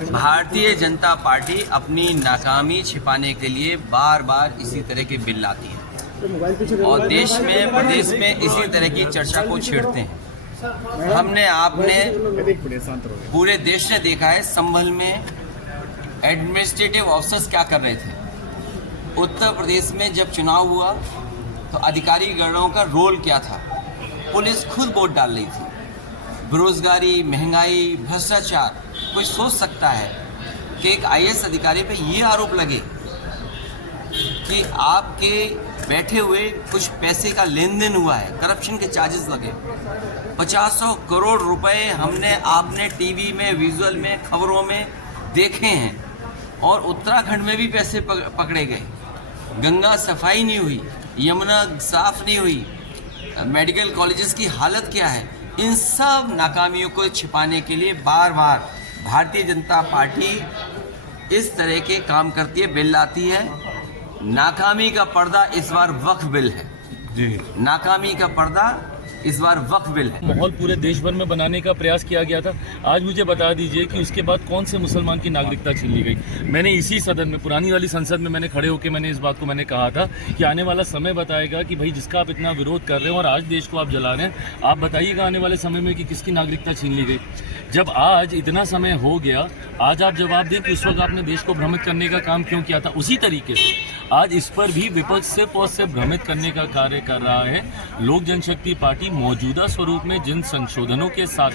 Bharatiya Janata party अपनी नाकामी छिपाने के लिए बार बार इसी तरह के बिल लाती है और देश में प्रदेश में इसी तरह की चर्चा को छेड़ते हैं। हमने आपने पूरे देश ने देखा है संभल में एडमिनिस्ट्रेटिव ऑफिसर्स क्या कर रहे थे। उत्तर प्रदेश में जब चुनाव हुआ तो अधिकारी गणों का रोल क्या था। पुलिस खुद वोट डाल रही थी। बेरोजगारी, महंगाई, भ्रष्टाचार, कोई सोच सकता है कि एक IAS अधिकारी पे ये आरोप लगे कि आपके बैठे हुए कुछ पैसे का लेन देन हुआ है, करप्शन के चार्जेस लगे। 50 करोड़ रुपए हमने आपने टीवी में, विजुअल में, खबरों में देखे हैं और उत्तराखंड में भी पैसे पकड़े गए। गंगा सफाई नहीं हुई, यमुना साफ नहीं हुई, मेडिकल कॉलेजेस की हालत क्या है। इन सब नाकामियों को छिपाने के लिए बार बार भारतीय जनता पार्टी इस तरह के काम करती है, बिल लाती है। नाकामी का पर्दा इस बार वक्फ बिल है जी। नाकामी का पर्दा इस बार वक्फ बिल है। माहौल पूरे देश भर में बनाने का प्रयास किया गया था। आज मुझे बता दीजिए कि उसके बाद कौन से मुसलमान की नागरिकता छीन ली गई। मैंने इसी सदन में, पुरानी वाली संसद में मैंने खड़े होकर मैंने इस बात को मैंने कहा था कि आने वाला समय बताएगा कि भाई जिसका आप इतना विरोध कर रहे हो और आज देश को आप जला रहे हैं, आप बताइएगा आने वाले समय में कि किसकी नागरिकता छीन ली गई। जब आज इतना समय हो गया, आज आप जवाब दें कि उस वक्त आपने देश को भ्रमित करने का काम क्यों किया था। उसी तरीके से आज इस पर भी विपक्ष सिर्फ और सिर्फ भ्रमित करने का कार्य कर रहा है। लोक जनशक्ति पार्टी मौजूदा स्वरूप में जिन संशोधनों के साथ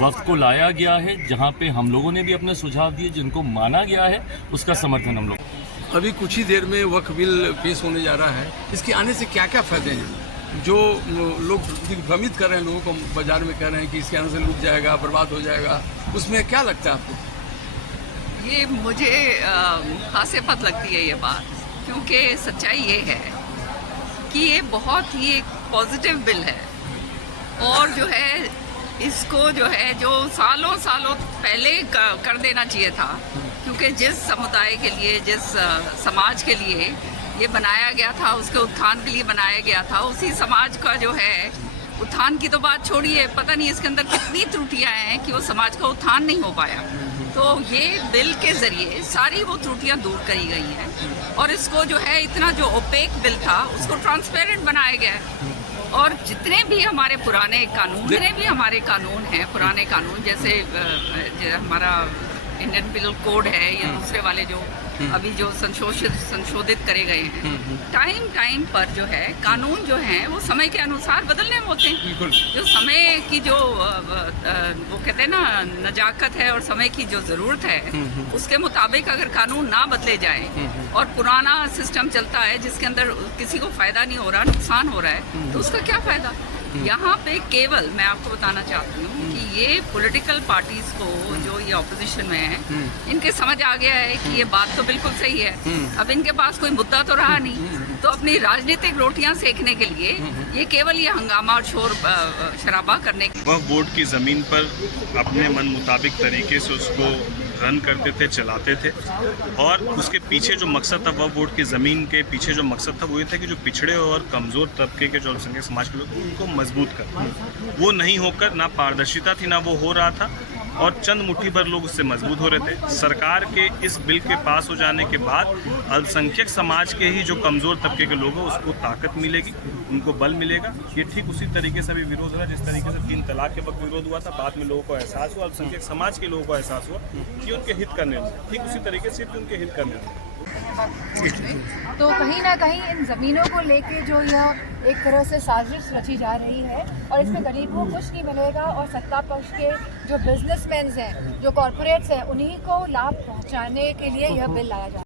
वक्त को लाया गया है, जहां पे हम लोगों ने भी अपने सुझाव दिए, जिनको माना गया है, उसका समर्थन हम लोग। अभी कुछ ही देर में वक्फ बिल पेश होने जा रहा है। इसके आने से क्या क्या फायदे हैं जो लोग भ्रमित कर रहे हैं, लोगों को बाजार में कह रहे हैं कि इसके आने से लूट जाएगा, बर्बाद हो जाएगा, उसमें क्या लगता है आपको? ये मुझे हास्यास्पद लगती है ये बात, क्योंकि सच्चाई ये है कि ये बहुत ही एक पॉजिटिव बिल है और जो है इसको जो है जो सालों पहले कर देना चाहिए था, क्योंकि जिस समुदाय के लिए, जिस समाज के लिए ये बनाया गया था, उसके उत्थान के लिए बनाया गया था, उसी समाज का जो है उत्थान की तो बात छोड़िए, पता नहीं इसके अंदर कितनी त्रुटियां हैं कि वो समाज का उत्थान नहीं हो पाया। तो ये बिल के ज़रिए सारी वो त्रुटियां दूर करी गई हैं और इसको जो है इतना जो ओपेक बिल था उसको ट्रांसपेरेंट बनाया गया है। और जितने भी हमारे पुराने कानून हैं, पुराने कानून जैसे हमारा इंडियन पिनल कोड है या दूसरे वाले जो अभी जो संशोधित करे गए हैं, टाइम पर जो है कानून जो हैं वो समय के अनुसार बदलने होते हैं। जो समय की जो वो कहते हैं ना नजाकत है और समय की जो ज़रूरत है, उसके मुताबिक अगर कानून ना बदले जाए और पुराना सिस्टम चलता है जिसके अंदर किसी को फ़ायदा नहीं हो रहा, नुकसान हो रहा है, तो उसका क्या फ़ायदा। यहाँ पे केवल मैं आपको बताना चाहती हूँ कि ये पॉलिटिकल पार्टीज को जो ये ऑपोजिशन में है, इनके समझ आ गया है कि ये बात तो बिल्कुल सही है। अब इनके पास कोई मुद्दा तो रहा नहीं, तो अपनी राजनीतिक रोटियां सेकने के लिए ये केवल ये हंगामा और शोर शराबा करने के वह बोर्ड की ज़मीन पर अपने मन मुताबिक तरीके से उसको रन करते थे, चलाते थे और उसके पीछे जो मकसद था, वह बोर्ड की ज़मीन के पीछे जो मकसद था वो ये था कि जो पिछड़े और कमज़ोर तबके के जो अल्पसंख्यक समाज के लोग उनको मजबूत कर, वो नहीं होकर ना पारदर्शिता थी ना वो हो रहा था और चंद मुट्ठी भर लोग उससे मजबूत हो रहे थे। सरकार के इस बिल के पास हो जाने के बाद अल्पसंख्यक समाज के ही जो कमज़ोर तबके के लोग हैं उसको ताकत मिलेगी, उनको बल मिलेगा। ये ठीक उसी तरीके से भी विरोध हो रहा है जिस तरीके से 3 तलाक के वक्त विरोध हुआ था, बाद में लोगों को एहसास हुआ, अल्पसंख्यक समाज के लोगों को एहसास हुआ कि उनके हित करने में, ठीक उसी तरीके से उनके हित करने में। तो कहीं ना कहीं इन ज़मीनों को लेके जो यह एक तरह से साजिश रची जा रही है और इसमें गरीबों को कुछ नहीं मिलेगा और सत्ता पक्ष के जो बिजनेसमैन हैं, जो कॉरपोरेट्स हैं, उन्हीं को लाभ पहुंचाने के लिए यह बिल लाया जा रहा है।